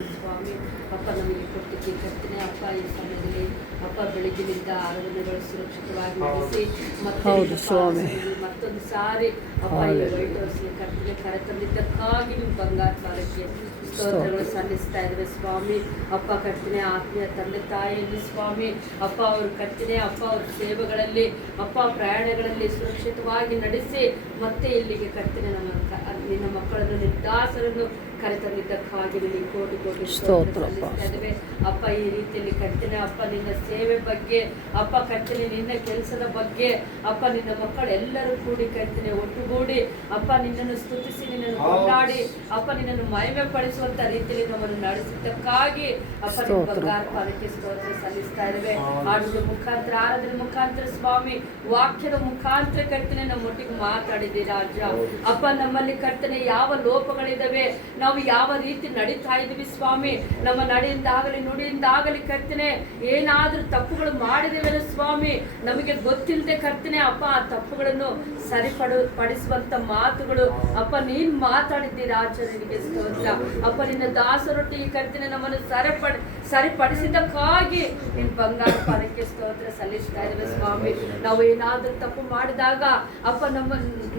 ಸ್ವಾಮಿ ಅಪ್ಪ ನಮಗೆ ಕೊಟ್ಟಿದ್ದೆ ಕರ್ತನೆ ಅಪ್ಪ ಈ ಸಮಯದಲ್ಲಿ ಅಪ್ಪ ಬೆಳಗ್ಗಿನಿಂದ ಆರಾಧನೆಗಳು ಸುರಕ್ಷಿತವಾಗಿ ನಡೆಸಿ ಮತ್ತೊಂದು ಸಾರಿ ಅಪ್ಪ ಈ ವೈಟ್ ಹೌಸ್ಗೆ ಕರ್ತನೆ ಕರೆತಂದಿದ್ದಕ್ಕಾಗಿ ನಿಮ್ಮ ಬಂಗಾರ ಕಾಲಕ್ಕೆ ಸ್ತೋತ್ರಗಳು ಸಲ್ಲಿಸ್ತಾ ಇದ್ದಾರೆ ಸ್ವಾಮಿ. ಅಪ್ಪ ಕರ್ತನೆ ಆತ್ಮೀಯ ತಂದೆ ತಾಯಿಯಲ್ಲಿ ಸ್ವಾಮಿ ಅಪ್ಪ ಅವರು ಕರ್ತನೆ ಅಪ್ಪ ಅವ್ರ ಸೇವೆಗಳಲ್ಲಿ ಅಪ್ಪ ಪ್ರಯಾಣಗಳಲ್ಲಿ ಸುರಕ್ಷಿತವಾಗಿ ನಡೆಸಿ ಮತ್ತೆ ಇಲ್ಲಿಗೆ ಕರ್ತನೆ ನಿನ್ನ ಮಕ್ಕಳನ್ನು ನಿರ್ದಾಸರನ್ನು ಕರೆತಂದಿದ್ದಕ್ಕಾಗಿ ನಿಮಗೆ ಕೋಟಿ ಕೋಟಿ ಸ್ತೋತ್ರ ಸಲ್ಲಿಸ್ತಾ ಇದ್ದೇವೆ ಅಪ್ಪ. ಈ ರೀತಿಯಲ್ಲಿ ಕರ್ತನೆ ಅಪ್ಪ ನಿನ್ನ ಸೇವೆ ಬಗ್ಗೆ ಅಪ್ಪ ಕರ್ತನೆ ನಿನ್ನ ಕೆಲಸದ ಬಗ್ಗೆ ಅಪ್ಪ ನಿನ್ನ ಮಕ್ಕಳೆಲ್ಲರೂ ಕೂಡಿ ಕರ್ತನೆ ಒಟ್ಟುಗೂಡಿ ಅಪ್ಪ ನಿನ್ನನ್ನು ಸ್ತುತಿಸಿ ನಿನ್ನನ್ನು ಕೊಂಡಾಡಿ ಅಪ್ಪ ನಿನ್ನನ್ನು ಮಹಿಮೆ ಪಡಿಸುವಂತ ರೀತಿಯಲ್ಲಿ ನಮ್ಮನ್ನು ನಡೆಸಿದ್ದಕ್ಕಾಗಿ ಅಪ್ಪ ನಿಮ್ಮ ಬಂಗಾರ ಪಾದಕ್ಕೆ ಸ್ತೋತ್ರ ಸಲ್ಲಿಸ್ತಾ ಇದ್ದೇವೆ. ಹಾಡುಗಳ ಮುಖಾಂತರ ಆರಾಧನೆ ಮುಖಾಂತರ ಸ್ವಾಮಿ ವಾಕ್ಯದ ಮುಖಾಂತರ ಕರ್ತನೆ ನಮ್ಮೊಟ್ಟಿಗೆ ಮಾತಾಡಿದೆ ರಾಜ. ಅಪ್ಪ ನಮ್ಮಲ್ಲಿ ಕರ್ತನೆ ಯಾವ ಲೋಪಗಳಿದಾವೆ, ನಾವು ಯಾವ ರೀತಿ ನಡೀತಾ ಇದ್ದೀವಿ ಸ್ವಾಮಿ, ನಮ್ಮ ನಡೆಯಿಂದಾಗಲಿ ನುಡಿಯಿಂದಾಗಲಿ ಕರ್ತನೆ ಏನಾದ್ರೂ ತಪ್ಪುಗಳು ಮಾಡಿದೇವೆ ಸ್ವಾಮಿ ನಮಗೆ ಗೊತ್ತಿಲ್ಲದೆ ಕರ್ತನೆ ಅಪ್ಪ ಆ ತಪ್ಪುಗಳನ್ನು ಪಡಿಸುವಂತ ಮಾತುಗಳು ಅಪ್ಪ ನೀನ್ ಮಾತಾಡಿದ್ದೀರಿ ರಾಜ. ನಿನಗೆ ಸ್ತೋತ್ರ ಅಪ್ಪ. ನಿನ್ನ ದಾಸರೊಟ್ಟಿಗೆ ಕರ್ತನೆ ನಮ್ಮನ್ನು ಸರಿಪಡಿಸಿದ್ದಕ್ಕಾಗಿ ನಿನ್ ಬಂಗಾರ ಪಾದಕ್ಕೆ ಸ್ತೋತ್ರ ಸಲ್ಲಿಸ್ತಾ ಇದ್ದೇವೆ ಸ್ವಾಮಿ. ನಾವು ಏನಾದ್ರೂ ತಪ್ಪು ಮಾಡಿದಾಗ ಅಪ್ಪ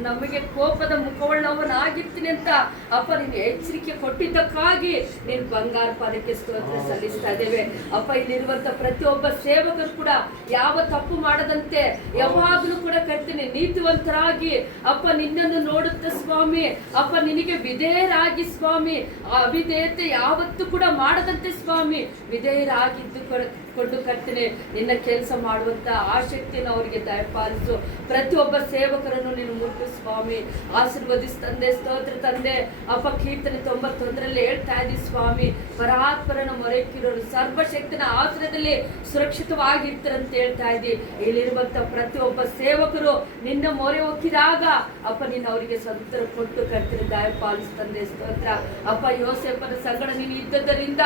ನಮಗೆ ಕೋಪದ ಮುಖವುಳ್ಳವನಾಗಿರ್ತೀನಿ ಅಂತ ಅಪ್ಪ ನೀನು ಎಚ್ಚರಿಕೆ ಕೊಟ್ಟಿದ್ದಕ್ಕಾಗಿ ನೀನು ಬಂಗಾರ ಪಾದಕ್ಕೆ ಸ್ತೋತ್ರ ಸಲ್ಲಿಸ್ತಾ ಇದ್ದೇವೆ ಅಪ್ಪ. ಇಲ್ಲಿರುವಂತ ಪ್ರತಿಯೊಬ್ಬ ಸೇವಕರು ಕೂಡ ಯಾವ ತಪ್ಪು ಮಾಡದಂತೆ ಯಾವಾಗಲೂ ಕೂಡ ಕರ್ತನೆ ನೀತಿವಂತರಾಗಿ ಅಪ್ಪ ನಿನ್ನನ್ನು ನೋಡುತ್ತ ಸ್ವಾಮಿ ಅಪ್ಪ ನಿನಗೆ ವಿಧೇಯರಾಗಿ ಸ್ವಾಮಿ ಅವಿಧೇಯತೆ ಯಾವತ್ತೂ ಕೂಡ ಮಾಡದಂತೆ ಸ್ವಾಮಿ ವಿಧೇಯರಾಗಿದ್ದು ಕೊಂಡು ಕರ್ತನೆ ನಿನ್ನ ಕೆಲಸ ಮಾಡುವಂತ ಆಸಕ್ತಿಯನ್ನು ಅವರಿಗೆ ದಯಪಾಲಿಸು. ಪ್ರತಿಯೊಬ್ಬ ಸೇವಕರನ್ನು ನೀನು ಮುಟ್ಟು ಸ್ವಾಮಿ ಆಶೀರ್ವದಿಸಿ ತಂದೆ. ಸ್ತೋತ್ರ ತಂದೆ ಅಪ್ಪ. ಕೀರ್ತನೆ 91ರಲ್ಲಿ ಹೇಳ್ತಾ ಇದ್ದೀ ಸ್ವಾಮಿ ಪರಾತ್ಪರನ ಮೊರೆಕ್ಕಿರೋರು ಸರ್ವಶಕ್ತನ ಆಶ್ರಯದಲ್ಲಿ ಸುರಕ್ಷಿತವಾಗಿರ್ತಾರಂತ ಹೇಳ್ತಾ ಇದ್ದಿ. ಇಲ್ಲಿರುವಂತ ಪ್ರತಿಯೊಬ್ಬ ಸೇವಕರು ನಿನ್ನ ಮೊರೆ ಹೊಕ್ಕಿದಾಗ ಅಪ್ಪ ನೀನು ಅವರಿಗೆ ಸಂತರ ಕೊಟ್ಟು ಕರ್ತನೆ ದಯಪಾಲಿಸು ತಂದೆ. ಸ್ತೋತ್ರ ಅಪ್ಪ. ಯೋಸೇಫನ ಸಂಗಡ ನೀನು ಇದ್ದದರಿಂದ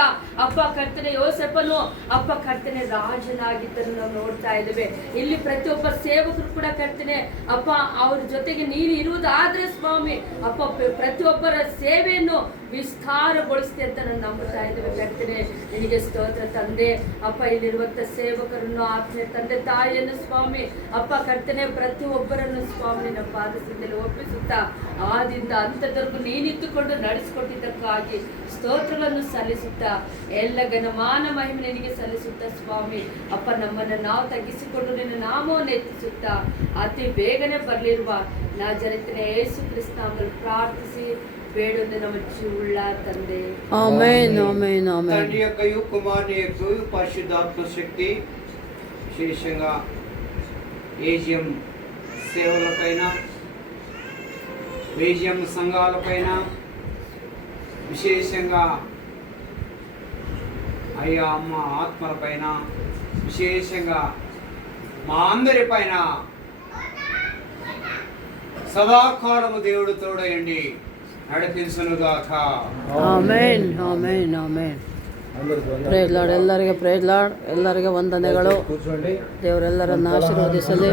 ಅಪ್ಪ ಕರ್ತನೆ ಯೋಸೇಫನು ಅಪ್ಪ ಕರ್ತನೆ ರಾಜನಾಗಿದ್ದನ್ನು ನಾವು ನೋಡ್ತಾ ಇದ್ದೇವೆ. ಇಲ್ಲಿ ಪ್ರತಿಯೊಬ್ಬ ಸೇವಕರು ಕೂಡ ಕರ್ತನೆ ಅಪ್ಪ ಅವ್ರ ಜೊತೆಗೆ ನೀನು ಇರುವುದಾದ್ರೆ ಸ್ವಾಮಿ ಅಪ್ಪ ಪ್ರತಿಯೊಬ್ಬರ ಸೇವೆಯನ್ನು ವಿಸ್ತಾರಗೊಳಿಸ್ತೆ ಅಂತ ನಾನು ನಂಬುತ್ತಾ ಇದ್ದೇವೆ ಕರ್ತನೆ. ನಿನಗೆ ಸ್ತೋತ್ರ ತಂದೆ ಅಪ್ಪ. ಇಲ್ಲಿರುವಂತ ಸೇವಕರನ್ನು ಆತ್ಮೀಯ ತಂದೆ ತಾಯಿಯನ್ನು ಸ್ವಾಮಿ ಅಪ್ಪ ಕರ್ತನೆ ಪ್ರತಿಯೊಬ್ಬರನ್ನು ಸ್ವಾಮಿ ನಮ್ಮ ಪಾದದಲ್ಲಿ ಒಪ್ಪಿಸುತ್ತಾ ಆದಿಂದ ಅಂತದವರೆಗೂ ನೀನಿತ್ತುಕೊಂಡು ನಡೆಸಿಕೊಟ್ಟಿದ್ದಕ್ಕಾಗಿ ಸ್ತೋತ್ರಗಳನ್ನು ಸಲ್ಲಿಸುತ್ತಾ ಎಲ್ಲ ಘನಮಾನ ಮಹಿಮೆ ನಿನಗೆ ಸಲ್ಲಿಸುತ್ತಾ ಸ್ವಾಮಿ ಅಪ್ಪ ನಮ್ಮನ್ನು ನಾವು ತಗ್ಗಿಸಿಕೊಂಡು ನಿನ್ನ ನಾಮವನ್ನು ಎತ್ತಿಸುತ್ತಾ ಅತಿ ಬೇಗನೆ ಬರಲಿರುವ ನಾಜರೇತಿನ ಯೇಸು ಕ್ರಿಸ್ತನಲ್ಲಿ ಪ್ರಾರ್ಥಿಸಿ ಬೇಡೊಂದು ನಮ್ಮ ಜೀವುಳ್ಳ ತಂದೆ. ఆమేన్ ఆమేన్ ఆమేన్. తండ్రి యొక్కయు కుమారుని యొక్కయు పరిశుద్ధాత్మ శక్తి విశేషంగా ఏజిఎం సేవలపైన ఏజిఎం సంఘాలపైన విశేషంగా అయ్యా అమ్మ ఆత్మలపైన విశేషంగా మా అందరి పైన సదాకాలము దేవుడు తోడయండి నడిపించునుగాక. Amen amen amen. Praise Lord. ಎಲ್ಲರಿಗೆ ಪ್ರೇಸ್ ಲಾರ್ಡ್. ಎಲ್ಲರಿಗೆ ವಂದನೆಗಳು. ದೇವರೆಲ್ಲರನ್ನು ಆಶೀರ್ವದಿಸಲಿ.